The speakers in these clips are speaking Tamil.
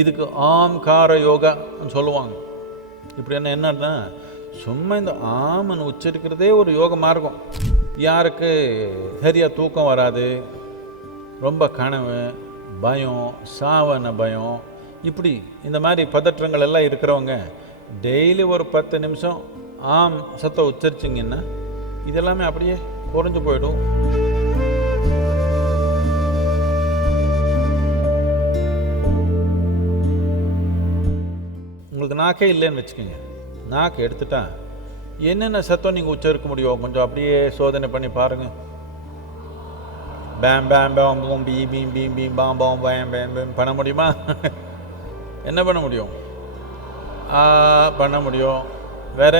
இதுக்கு ஆம் கார யோகா சொல்லுவாங்க. இப்படி என்ன என்னன்னா சும்மா இந்த ஆமன் உச்சரிக்கிறதே ஒரு யோக மார்க்கம். யாருக்கு சரியாக தூக்கம் வராது ரொம்ப கனவு பயம் சாவன பயம் இப்படி இந்த மாதிரி பதற்றங்கள் எல்லாம் இருக்கிறவங்க டெய்லி ஒரு பத்து நிமிஷம் ஆம் சத்தம் உச்சரிச்சிங்கன்னா இதெல்லாமே அப்படியே குறைஞ்சு போயிடும். உங்களுக்கு நாக்கே இல்லைன்னு வச்சுக்கோங்க. நாக்கு எடுத்துட்டா என்னென்ன சத்தம் நீங்கள் உச்சரிக்க முடியும்? கொஞ்சம் அப்படியே சோதனை பண்ணி பாருங்கள் பேம் பேம் பேம் பூம் பீ பீம் பீம் பீம் பாம் பாம் பயம் பேம் பேம். பண்ண முடியுமா? என்ன பண்ண முடியும்? ஆ பண்ண முடியும். வேற?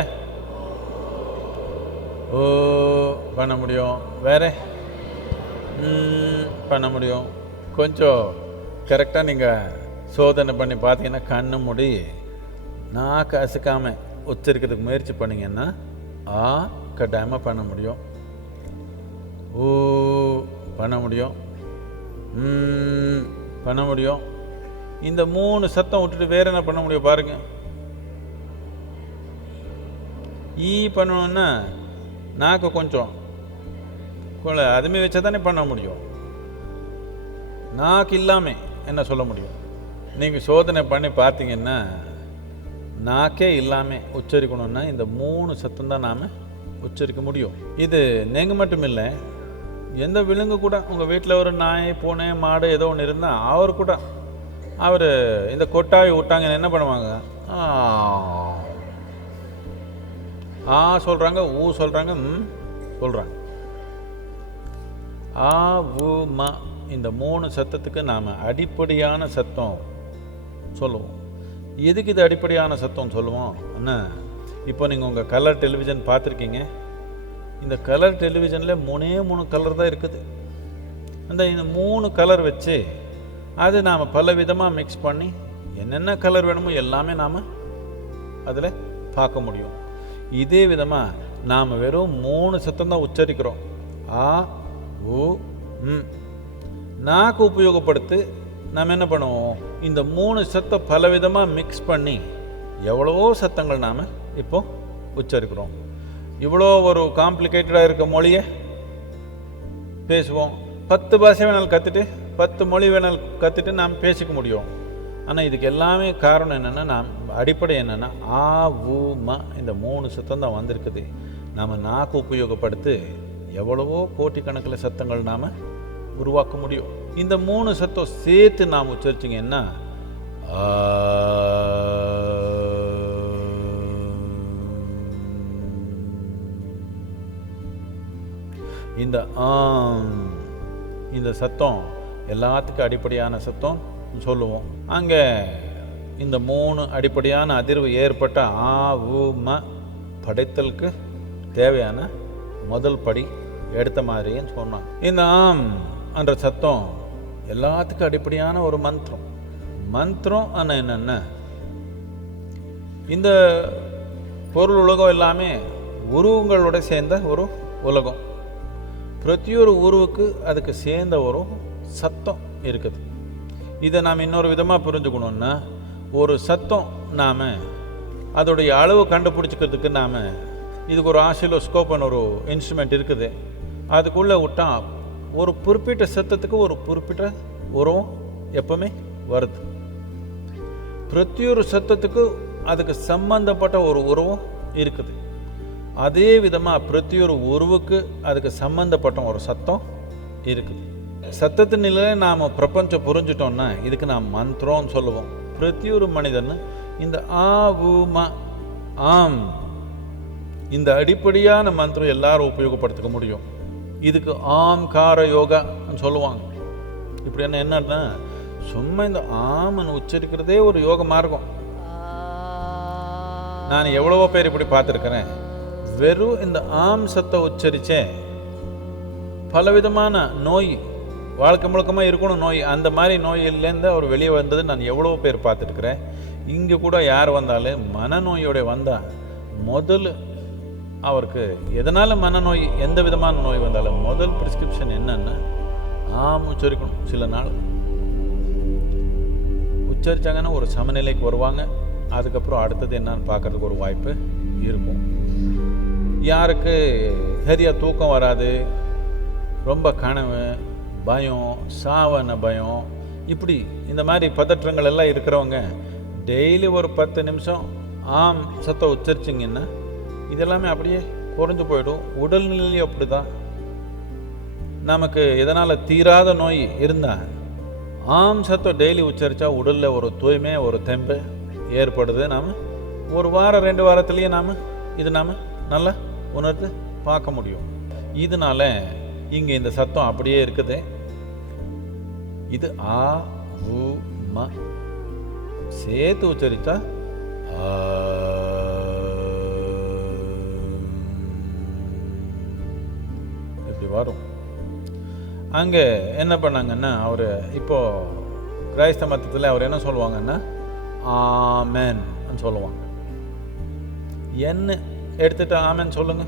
ஓ பண்ண முடியும். வேற? ம், பண்ண முடியும். கொஞ்சம் கரெக்டாக நீங்கள் சோதனை பண்ணி பார்த்தீங்கன்னா கண்ணு மூடி நாக்கு அசுக்காமல் உச்சரிக்கிறதுக்கு முயற்சி பண்ணீங்கன்னா ஆ கட்டாயமாக பண்ண முடியும். ஊ பண்ண முடியும். பண்ண முடியும். இந்த மூணு சத்தம் விட்டுட்டு வேற என்ன பண்ண முடியும் பாருங்க. ஈ பண்ணணும்னா நாக்கு கொஞ்சம். கொலை அதுமே வச்சா தானே பண்ண முடியும். நாக்கு இல்லாமல் என்ன சொல்ல முடியும்? நீங்கள் சோதனை பண்ணி பார்த்தீங்கன்னா நாக்கே இல்லாமல் உச்சரிக்கணும்னா இந்த மூணு சத்தம் தான் நாம் உச்சரிக்க முடியும். இது நீங்கள் மட்டும் இல்லை எந்த விலங்கு கூட உங்கள் வீட்டில் ஒரு நாய் பூனை மாடு ஏதோ ஒன்று இருந்தால் அவர் கூட அவர் இந்த கொட்டாய் விட்டாங்கன்னு என்ன பண்ணுவாங்க? ஆ. சொல்கிறாங்க ஊ சொல்கிறாங்க ம் சொல்கிறாங்க ஆ உ ம இந்த மூணு சத்தத்துக்கு நாம் அடிப்படையான சத்தம் சொல்லுவோம். எதுக்கு இது அடிப்படையான சத்தம் சொல்லுவோம்? அண்ணா இப்போ நீங்கள் உங்கள் கலர் டெலிவிஷன் பார்த்துருக்கீங்க. இந்த கலர் டெலிவிஷனில் மூணே மூணு கலர் தான் இருக்குது. அந்த இந்த மூணு கலர் வச்சு அது நாம் பல விதமாக மிக்ஸ் பண்ணி என்னென்ன கலர் வேணுமோ எல்லாமே நாம் அதில் பார்க்க முடியும். இதே விதமாக நாம் வெறும் மூணு சத்தம் தான் உச்சரிக்கிறோம். ஆ உ ம். நாக்கு உபயோகப்படுத்து நாம் என்ன பண்ணுவோம்? இந்த மூணு சத்தம் பலவிதமாக மிக்ஸ் பண்ணி எவ்வளவோ சத்தங்கள் நாம் இப்போ உச்சரிக்கிறோம். இவ்வளோ ஒரு காம்ப்ளிகேட்டடாக இருக்க மொழியை பேசுவோம். பத்து பாஷை வேணாலும் கற்றுட்டு பத்து மொழி வேணாலும் கற்றுட்டு நாம் பேசிக்க முடியும். ஆனால் இதுக்கு எல்லாமே காரணம் என்னென்னா நாம் அடிப்படை என்னென்னா ஆ உ ம இந்த மூணு சத்தம் தான் வந்திருக்குது. நாம் நாக்கு உபயோகப்படுத்தி எவ்வளவோ கோட்டிக்கணக்கில் சத்தங்கள் நாம் உருவாக்க முடியும். இந்த மூணு சத்தம் சேர்த்து நாம் உச்சரிச்சிங்கன்னா இந்த ஆம் இந்த சத்தம் எல்லாத்துக்கும் அடிப்படையான சத்தம் சொல்லுவோம். அங்கே இந்த மூணு அடிப்படையான அதிர்வு ஏற்பட்ட ஆ உ ம படைத்தலுக்கு தேவையான முதல் படி எடுத்த மாதிரின்னு சொன்னாங்க. இந்த ஆம் என்ற சத்தம் எல்லாத்துக்கும் அடிப்படையான ஒரு மந்திரம். மந்திரம் ஆனால் என்னென்ன? இந்த பொருள் உலகம் எல்லாமே உருவங்களோட சேர்ந்த ஒரு உலகம். பிரதியொரு உருவுக்கு அதுக்கு சேர்ந்த ஒரு சத்தம் இருக்குது. இதை நாம் இன்னொரு விதமாக புரிஞ்சுக்கணுன்னா ஒரு சத்தம் நாம் அதோடைய அளவு கண்டுபிடிச்சிக்கிறதுக்கு நாம் இதுக்கு ஒரு ஆசிலோஸ்கோப்னு ஒரு இன்ஸ்ட்ருமெண்ட் இருக்குது. அதுக்குள்ளே விட்டால் ஒரு குறிப்பிட்ட சத்தத்துக்கு ஒரு குறிப்பிட்ட உறவும் எப்பவுமே வருது. பிரத்தியொரு சத்தத்துக்கு அதுக்கு சம்பந்தப்பட்ட ஒரு உறவும் இருக்குது. அதே விதமாக பிரத்தியொரு உருவுக்கு அதுக்கு சம்பந்தப்பட்ட ஒரு சத்தம் இருக்குது. சத்தத்து நிலையில நாம் பிரபஞ்சம் புரிஞ்சிட்டோம்னா இதுக்கு நாம் மந்திரம்னு சொல்லுவோம். பிரத்தியொரு மனிதன் இந்த ஆ உமா ஆம் இந்த அடிப்படையான மந்திரம் எல்லாரும் உபயோகப்படுத்திக்க முடியும். இதுக்கு ஆம் கார யோகா சொல்லுவாங்க. இப்படி என்ன என்னன்னா சும்மா இந்த ஆமன் உச்சரிக்கிறதே ஒரு யோக மார்க்கம். நான் எவ்வளவோ பேர் இப்படி பார்த்துருக்கிறேன். வெறும் இந்த ஆம் சத்தை உச்சரிச்சே பலவிதமான நோய் வாழ்க்கை முழுக்கமாக இருக்கணும் நோய் அந்த மாதிரி நோயிலேருந்து அவர் வெளியே வந்தது நான் எவ்வளோ பேர் பார்த்துருக்குறேன். இங்கே கூட யார் வந்தாலும் மனநோயோடைய வந்தால் முதல் அவருக்கு எதனால் மனநோய் எந்த விதமான நோய் வந்தாலும் முதல் ப்ரிஸ்கிரிப்ஷன் என்னென்னா ஆம் உச்சரிக்கணும் சில நாள். உச்சரித்தாங்கன்னா ஒரு சமநிலைக்கு வருவாங்க. அதுக்கப்புறம் அடுத்தது என்னன்னு பார்க்கறதுக்கு ஒரு வாய்ப்பு இருக்கும். யாருக்கு சரியாக தூக்கம் வராது ரொம்ப கனவு பயம் சாவன பயம் இப்படி இந்த மாதிரி பதற்றங்கள் எல்லாம் இருக்கிறவங்க டெய்லி ஒரு பத்து நிமிஷம் ஆம் சத்தம் உச்சரிச்சிங்கன்னா இதெல்லாமே அப்படியே குறைஞ்சு போயிடும். உடல்நிலையும் அப்படி தான் நமக்கு இதனால் தீராத நோய் இருந்தால் ஆம் சத்தம் டெய்லி உச்சரித்தா உடலில் ஒரு தூய்மை ஒரு தெம்பு ஏற்படுது. நாம் ஒரு வாரம் ரெண்டு வாரத்துலேயே நாம் இது நாம் நல்லா உணர்ந்து பார்க்க முடியும். இதனால இங்கே இந்த சத்தம் அப்படியே இருக்குது. இது ஆ உ ம. சேர்த்து உச்சரித்தா ஆ. அப்படி வரும். அங்கே என்ன பண்ணாங்கன்னா அவர் இப்போ கிரைஸ்த மதத்தில் அவர் என்ன சொல்லுவாங்கன்னா ஆமேன் சொல்லுவாங்க. என்ன எடுத்துட்டு ஆமேன் சொல்லுங்க.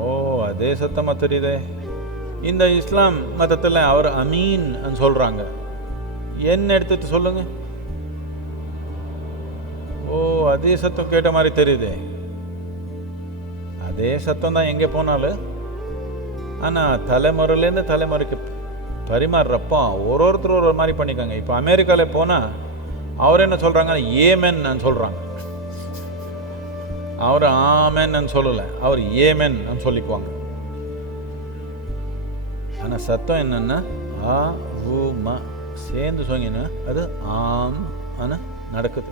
ஓ அதே சத்தமா தெரியுதே. இந்த இஸ்லாம் மதத்தில் அவர் அமீன் சொல்றாங்க. என்ன எடுத்துட்டு சொல்லுங்க. ஓ அதே சத்தம் கேட்ட மாதிரி தெரியுதே. அதே சத்தம் தான் எங்கே போனாலும் ஆனால் தலைமுறையிலேருந்து தலைமுறைக்கு பரிமாறுறப்போ ஒரு ஒருத்தர் ஒரு மாதிரி பண்ணிக்கோங்க. இப்போ அமெரிக்காவில் போனால் அவர் என்ன சொல்கிறாங்க ஏமென்னு சொல்கிறாங்க அவர் ஆமென்னு சொல்லலை. அவர் ஏமென் சொல்லிக்குவாங்க. ஆனால் சத்தம் என்னன்னா ஆ ஊ ம சேர்ந்து சொன்னீங்கன்னா அது ஆம் ஆனால் நடக்குது.